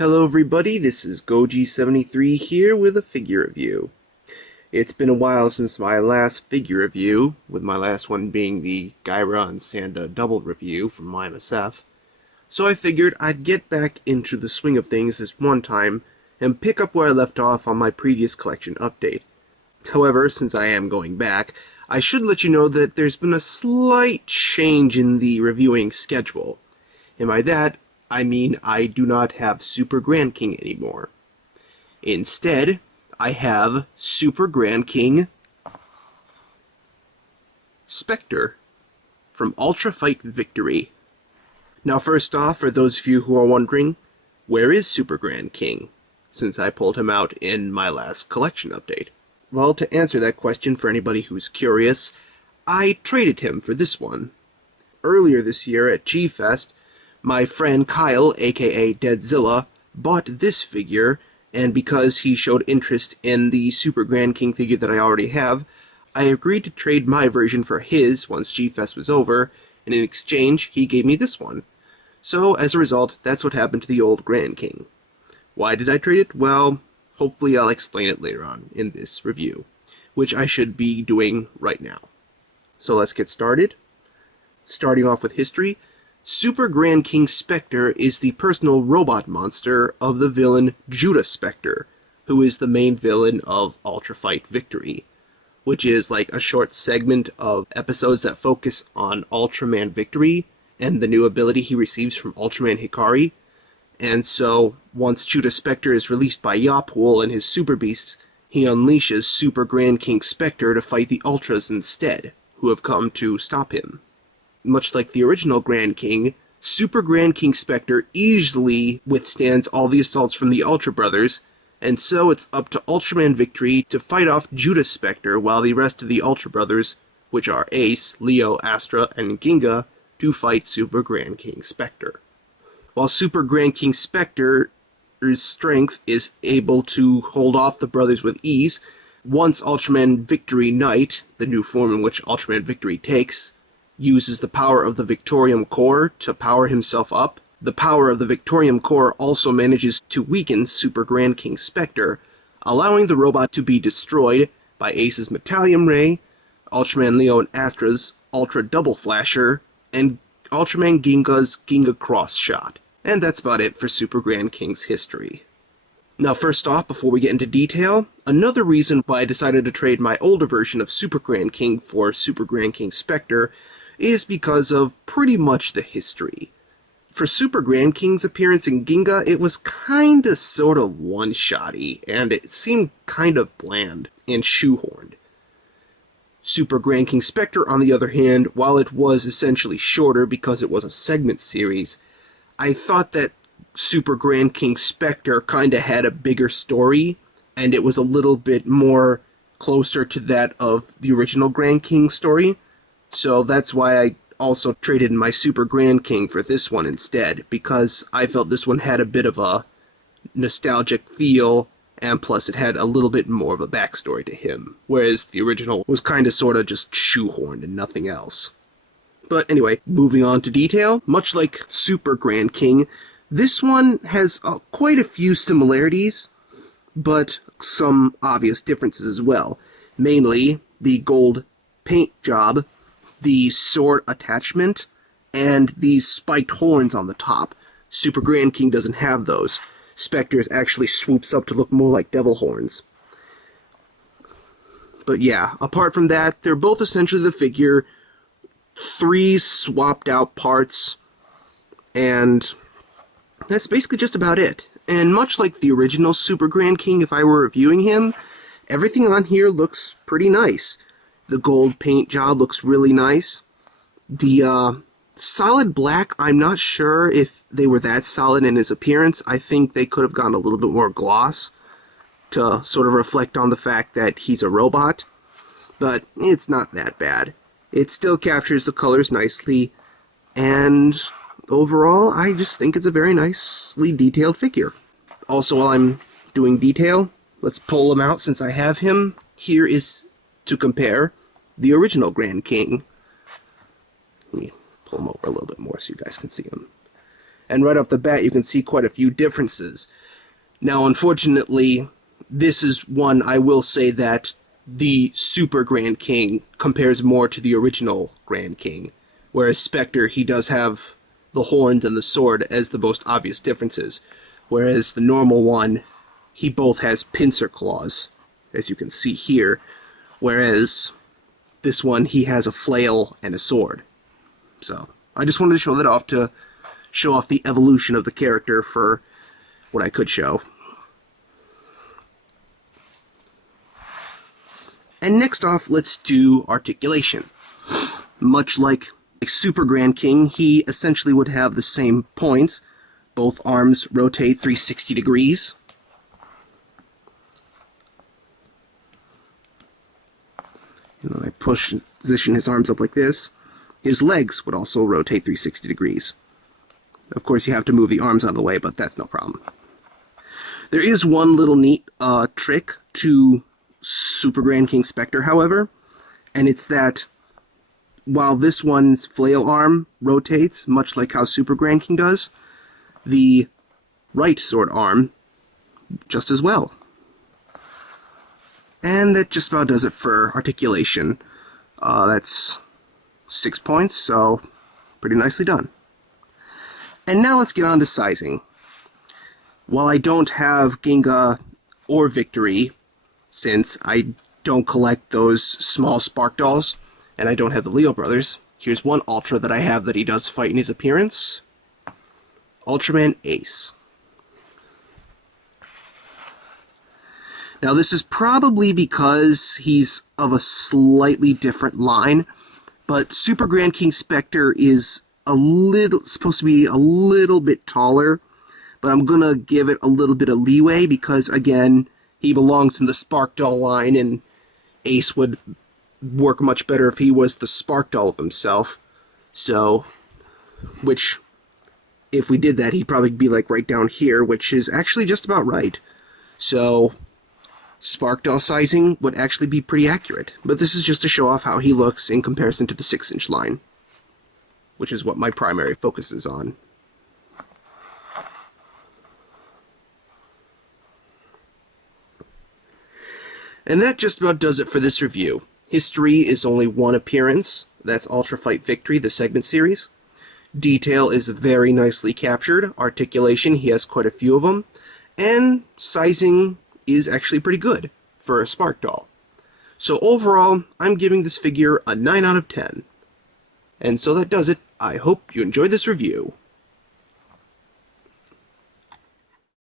Hello everybody, this is Goji73 here with a figure review. It's been a while since my last figure review, with my last one being the Gyra and Sanda double review from YMSF, so I figured I'd get back into the swing of things this one time and pick up where I left off on my previous collection update. However, since I am going back, I should let you know that there's been a slight change in the reviewing schedule, and by that, I mean I do not have Super Grand King anymore. Instead, I have Super Grand King Specter from Ultra Fight Victory. Now first off, for those of you who are wondering, where is Super Grand King, since I pulled him out in my last collection update? Well, to answer that question for anybody who's curious, I traded him for this one. Earlier this year at G-Fest, my friend Kyle, aka Deadzilla, bought this figure, and because he showed interest in the Super Grand King figure that I already have, I agreed to trade my version for his once G-Fest was over, and in exchange, he gave me this one. So, as a result, that's what happened to the old Grand King. Why did I trade it? Well, hopefully I'll explain it later on in this review, which I should be doing right now. So let's get started. Starting off with history, Super Grand King Specter is the personal robot monster of the villain Judah Specter, who is the main villain of Ultra Fight Victory, which is like a short segment of episodes that focus on Ultraman Victory and the new ability he receives from Ultraman Hikari. And so, once Judah Specter is released by Yapul and his Super Beasts, he unleashes Super Grand King Specter to fight the Ultras instead, who have come to stop him. Much like the original Grand King, Super Grand King Specter easily withstands all the assaults from the Ultra Brothers, and so it's up to Ultraman Victory to fight off Judah Specter while the rest of the Ultra Brothers, which are Ace, Leo, Astra, and Ginga, to fight Super Grand King Specter. While Super Grand King Specter's strength is able to hold off the brothers with ease, once Ultraman Victory Knight, the new form in which Ultraman Victory takes, uses the power of the Victorium Core to power himself up, the power of the Victorium Core also manages to weaken Super Grand King Specter, allowing the robot to be destroyed by Ace's Metallium Ray, Ultraman Leo and Astra's Ultra Double Flasher, and Ultraman Ginga's Ginga Cross Shot. And that's about it for Super Grand King's history. Now first off, before we get into detail, another reason why I decided to trade my older version of Super Grand King for Super Grand King Specter is because of pretty much the history. For Super Grand King's appearance in Ginga, it was kinda sorta one-shotty, and it seemed kind of bland and shoehorned. Super Grand King Specter, on the other hand, while it was essentially shorter because it was a segment series, I thought that Super Grand King Specter kinda had a bigger story, and it was a little bit more closer to that of the original Grand King story. So that's why I also traded my Super Grand King for this one instead, because I felt this one had a bit of a nostalgic feel, and plus it had a little bit more of a backstory to him, whereas the original was kinda sorta just shoehorned and nothing else. But anyway, moving on to detail, much like Super Grand King, this one has quite a few similarities, but some obvious differences as well. Mainly, the gold paint job, the sword attachment, and these spiked horns on the top. Super Grand King doesn't have those. Specter's actually swoops up to look more like devil horns. But yeah, apart from that, they're both essentially the figure, 3 swapped out parts, and that's basically just about it. And much like the original Super Grand King, if I were reviewing him, everything on here looks pretty nice. The gold paint job looks really nice. The solid black, I'm not sure if they were that solid in his appearance. I think they could have gone a little bit more gloss to sort of reflect on the fact that he's a robot. But it's not that bad. It still captures the colors nicely, and overall, I just think it's a very nicely detailed figure. Also, while I'm doing detail, let's pull him out since I have him. Here is to compare the original Grand King. Let me pull him over a little bit more so you guys can see him. and right off the bat you can see quite a few differences. Now, unfortunately, this is one I will say that the Super Grand King compares more to the original Grand King, whereas Specter, he does have the horns and the sword as the most obvious differences, whereas the normal one, he both has pincer claws, as you can see here, whereas this one, he has a flail and a sword. So, I just wanted to show that off to show off the evolution of the character for what I could show. And next off, let's do Articulation. Much like Super Grand King, he essentially would have the same points. Both arms rotate 360 degrees. And when I position his arms up like this, his legs would also rotate 360 degrees. Of course, you have to move the arms out of the way, but that's no problem. There is one little neat trick to Super Grand King Specter, however, and it's that while this one's flail arm rotates, much like how Super Grand King does, the right sword arm just as well. And that just about does it for Articulation. That's 6 points, so pretty nicely done. And now let's get on to sizing. While I don't have Ginga or Victory, since I don't collect those small Spark Dolls, and I don't have the Leo Brothers, here's one Ultra that I have that he does fight in his appearance. Ultraman Ace. Now this is probably because he's of a slightly different line, but Super Grand King Specter is supposed to be a little bit taller, but I'm gonna give it a little bit of leeway because, again, he belongs in the Spark Doll line, and Ace would work much better if he was the Spark Doll of himself. So, which, if we did that, he'd probably be like right down here, which is actually just about right. So, Spark Doll sizing would actually be pretty accurate. But this is just to show off how he looks in comparison to the 6-inch line, which is what my primary focus is on. And that just about does it for this review. History is only one appearance. That's Ultra Fight Victory, the segment series. Detail is very nicely captured. Articulation, he has quite a few of them. And sizing is actually pretty good for a Spark Doll. So overall, I'm giving this figure a 9 out of 10. And so that does it. I hope you enjoyed this review.